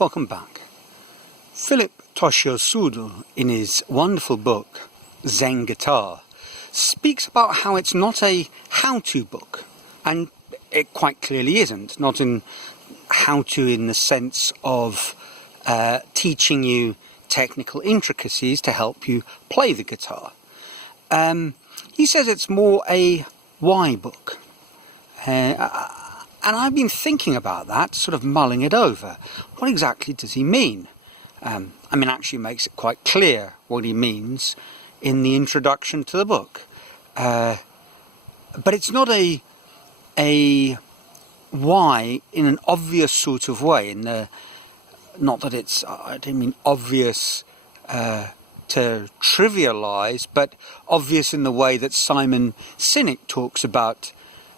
Welcome back. Philip Toshio-Sudo, in his wonderful book, Zen Guitar, speaks about how it's not a how-to book, and it quite clearly isn't. Not in how-to in the sense of teaching you technical intricacies to help you play the guitar. He says it's more a why book. And I've been thinking about that, sort of mulling it over. What exactly does he mean? Actually makes it quite clear what he means in the introduction to the book. But it's not a why in an obvious sort of way. Not that it's, I don't mean obvious to trivialize, but obvious in the way that Simon Sinek talks about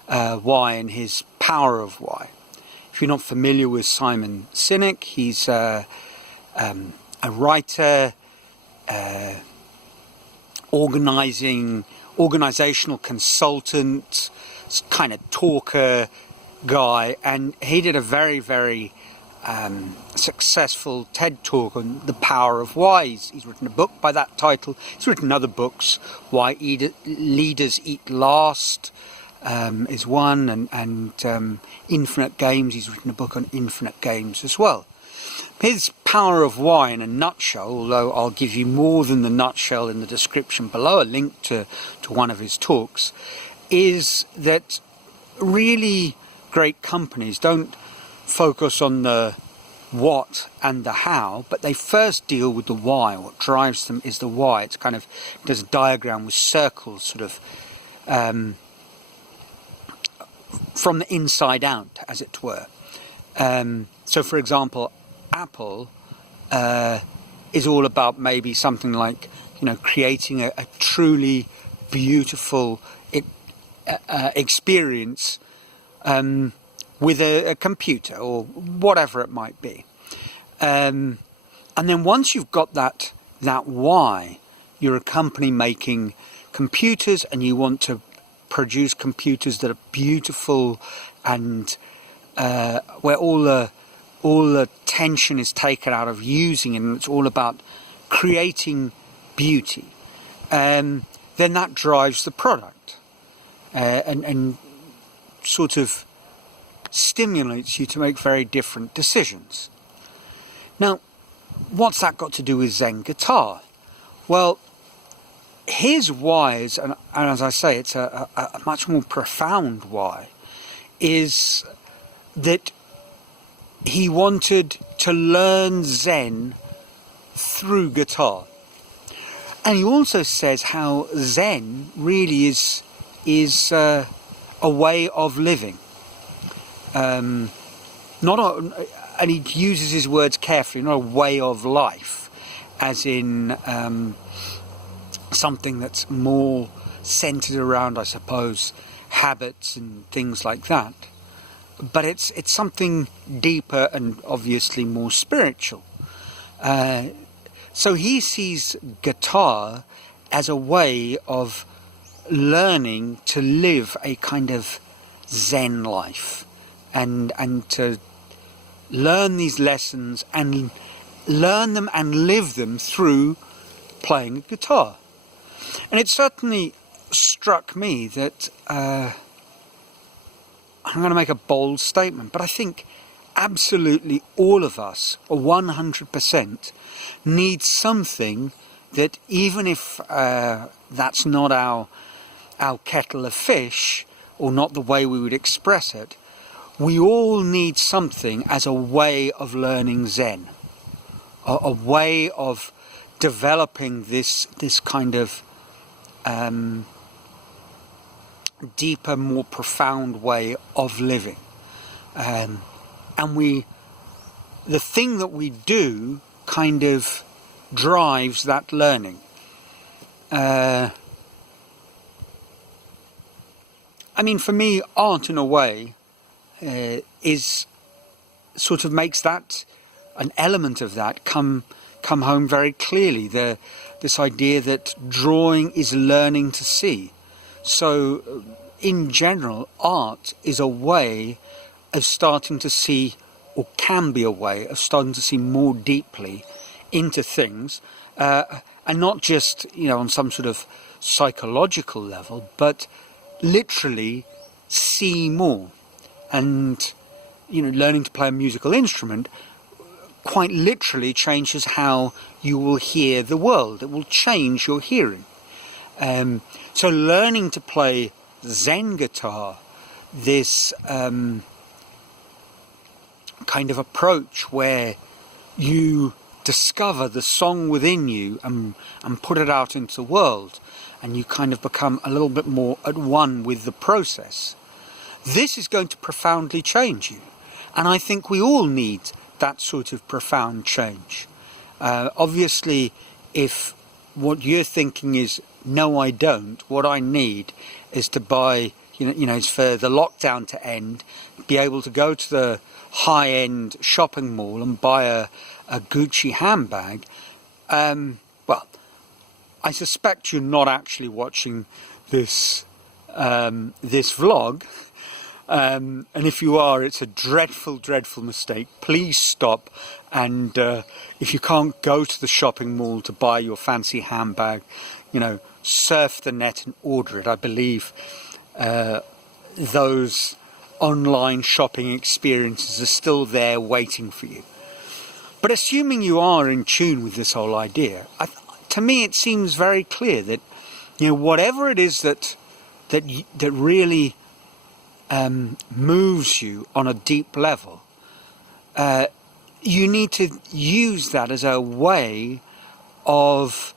why and his power of why. If you're not familiar with Simon Sinek, he's a writer, organizational consultant, kind of talker guy, and he did a very, very successful TED talk on the power of why. He's written a book by that title. He's written other books. Why Leaders Eat Last is one, and Infinite Games. He's written a book on infinite games as well. His power of why, in a nutshell, although I'll give you more than the nutshell in the description below, a link to one of his talks, is that really great companies don't focus on the what and the how, but they first deal with the why. What drives them is the why. It's kind of, there's a diagram with circles sort of from the inside out, as it were. So for example, Apple is all about maybe something like, creating a truly beautiful experience with a computer or whatever it might be. And then once you've got that why, you're a company making computers and you want to produce computers that are beautiful and where all the tension is taken out of using it, and it's all about creating beauty, then that drives the product and sort of stimulates you to make very different decisions. Now, what's that got to do with Zen Guitar? Well, his why is, and as I say, it's a much more profound why, is that he wanted to learn Zen through guitar. And he also says how Zen really is a way of living. And he uses his words carefully, not a way of life, as in something that's more centered around, I suppose, habits and things like that. But it's something deeper and obviously more spiritual. So he sees guitar as a way of learning to live a kind of Zen life, and to learn these lessons and learn them and live them through playing a guitar. And it certainly struck me that I'm going to make a bold statement, but I think absolutely all of us, 100%, need something that, even if that's not our kettle of fish, or not the way we would express it, we all need something as a way of learning Zen, a way of developing this kind of deeper, more profound way of living. And the thing that we do kind of drives that learning. For me, art in a way is sort of makes that, an element of that, come home very clearly. This idea that drawing is learning to see. So in general, art is a way of starting to see or can be a way of starting to see more deeply into things, and not just, on some sort of psychological level, but literally see more. And, learning to play a musical instrument quite literally changes how you will hear the world. It will change your hearing. So learning to play Zen guitar, this kind of approach where you discover the song within you and put it out into the world, and you kind of become a little bit more at one with the process. This is going to profoundly change you. And I think we all need that sort of profound change. Obviously, if what you're thinking is, no, I don't, what I need is to buy, is for the lockdown to end, be able to go to the high-end shopping mall and buy a Gucci handbag. Well, I suspect you're not actually watching this vlog. And if you are, it's a dreadful, dreadful mistake. Please stop. And if you can't go to the shopping mall to buy your fancy handbag, surf the net and order it. I believe those online shopping experiences are still there waiting for you. But assuming you are in tune with this whole idea, to me it seems very clear that, whatever it is that really moves you on a deep level, you need to use that as a way of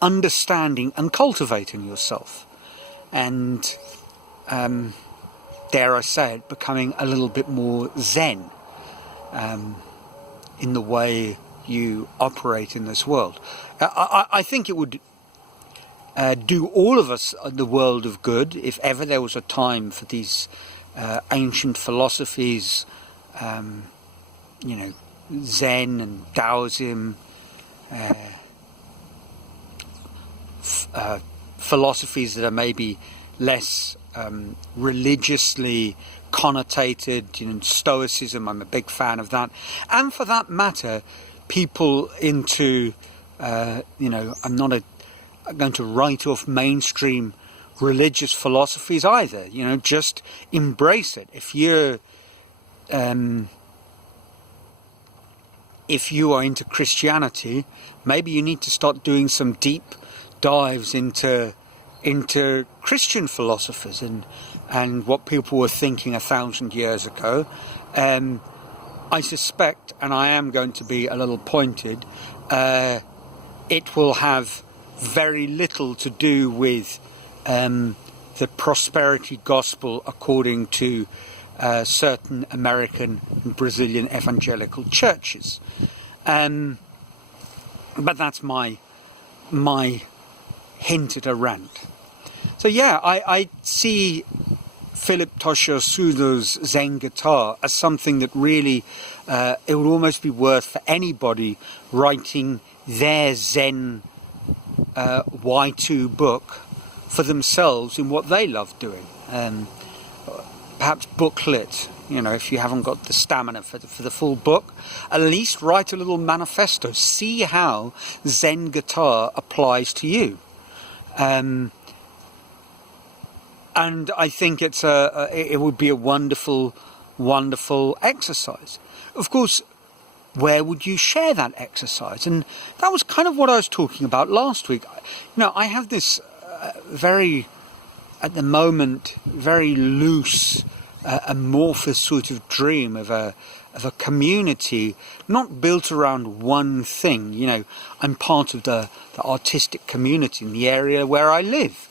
understanding and cultivating yourself, and dare I say it, becoming a little bit more Zen in the way you operate in this world. I think it would do all of us the world of good if ever there was a time for these ancient philosophies, Zen and Taoism, philosophies that are maybe less religiously connotated. Stoicism, I'm a big fan of that. And for that matter, people into, I'm not going to write off mainstream religious philosophies either. Just embrace it. If you are into Christianity, maybe you need to start doing some deep dives into Christian philosophers and what people were thinking 1,000 years ago. I suspect, and I am going to be a little pointed, it will have very little to do with the prosperity gospel according to certain American and Brazilian evangelical churches. But that's my hint at a rant. So yeah, I see Philip Toshiosudo's Zen Guitar as something that really it would almost be worth for anybody writing their Zen Y2 book for themselves in what they love doing. Perhaps booklet, if you haven't got the stamina for the full book, at least write a little manifesto. See how Zen Guitar applies to you. And I think it would be a wonderful, wonderful exercise. Of course, where would you share that exercise? And that was kind of what I was talking about last week. I have this at the moment, very loose, amorphous sort of dream of a community not built around one thing. I'm part of the artistic community in the area where I live.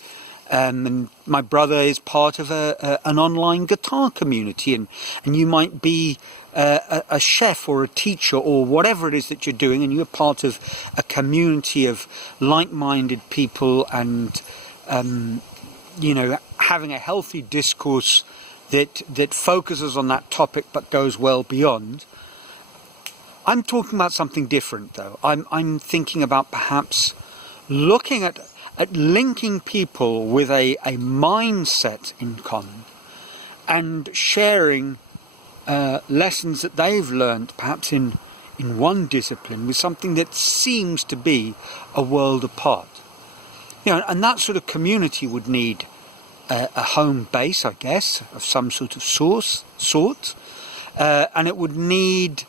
And my brother is part of an online guitar community, and you might be a chef or a teacher or whatever it is that you're doing, and you're part of a community of like-minded people, and having a healthy discourse that focuses on that topic but goes well beyond. I'm talking about something different, though. I'm thinking about perhaps looking at linking people with a mindset in common, and sharing lessons that they've learned, perhaps in one discipline, with something that seems to be a world apart. And that sort of community would need a home base, I guess, of some sort of sort, and it would need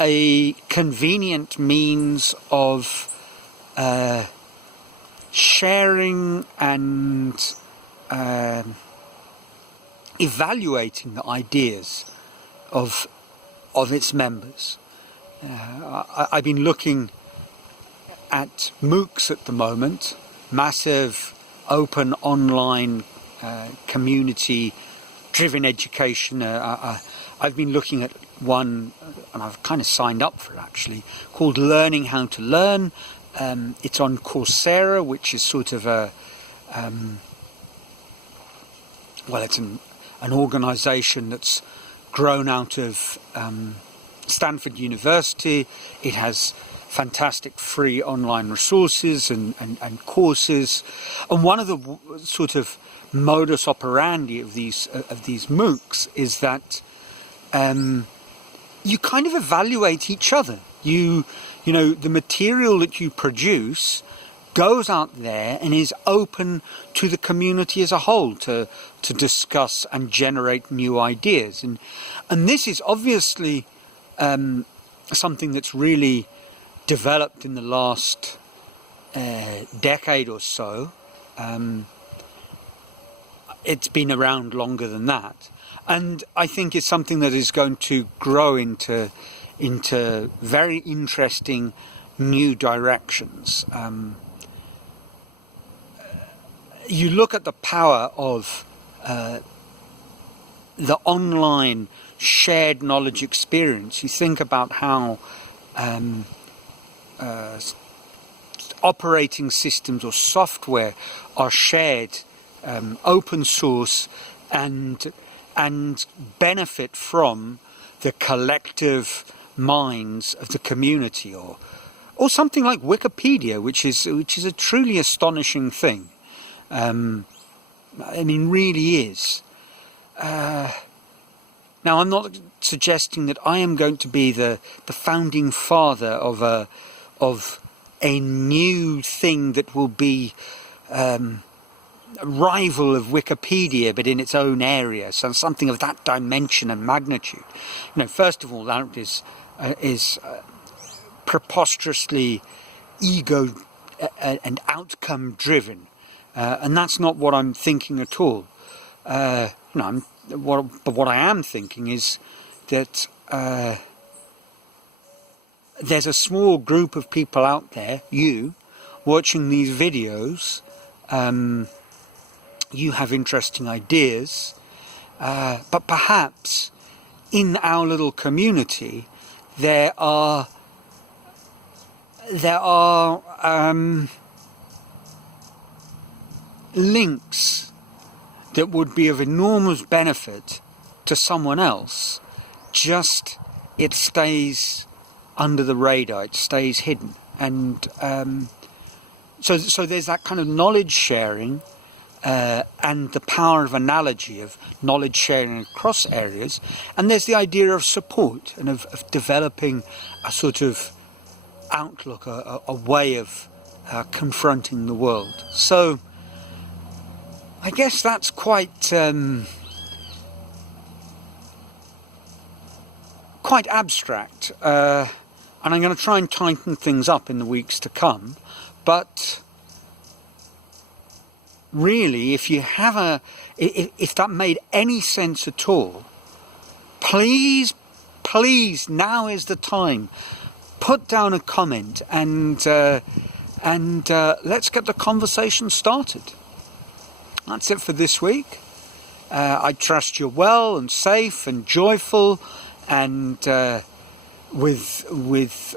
a convenient means of sharing and evaluating the ideas of its members. I've been looking at MOOCs at the moment, massive open online community-driven education. I've been looking at one, and I've kind of signed up for it actually, called Learning How to Learn. It's on Coursera, which is sort of it's an organisation that's grown out of Stanford University. It has fantastic free online resources and courses. And one of the sort of modus operandi of these MOOCs is that you kind of evaluate each other. You know, the material that you produce goes out there and is open to the community as a whole to discuss and generate new ideas. And this is obviously something that's really developed in the last decade or so. It's been around longer than that. And I think it's something that is going to grow into very interesting new directions. You look at the power of the online shared knowledge experience. You think about how operating systems or software are shared, open source, and benefit from the collective minds of the community, or something like Wikipedia, which is a truly astonishing thing. I mean, really is. Now, I'm not suggesting that I am going to be the founding father of a new thing that will be a rival of Wikipedia, but in its own area, so something of that dimension and magnitude. First of all, that is preposterously ego and outcome driven, and that's not what I'm thinking at all. But what I am thinking is that there's a small group of people out there, you, watching these videos. You have interesting ideas, but perhaps in our little community there are links that would be of enormous benefit to someone else, just it stays under the radar, it stays hidden. And so there's that kind of knowledge sharing and the power of analogy, of knowledge sharing across areas. And there's the idea of support and of developing a sort of outlook, a way of confronting the world. So I guess that's quite abstract, and I'm going to try and tighten things up in the weeks to come. But really, if you have if that made any sense at all, please, now is the time. Put down a comment and let's get the conversation started. That's it for this week. I trust you're well and safe and joyful, and with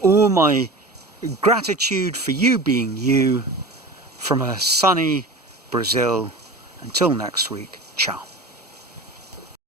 all my gratitude for you being you, from a sunny Brazil. Until next week, ciao.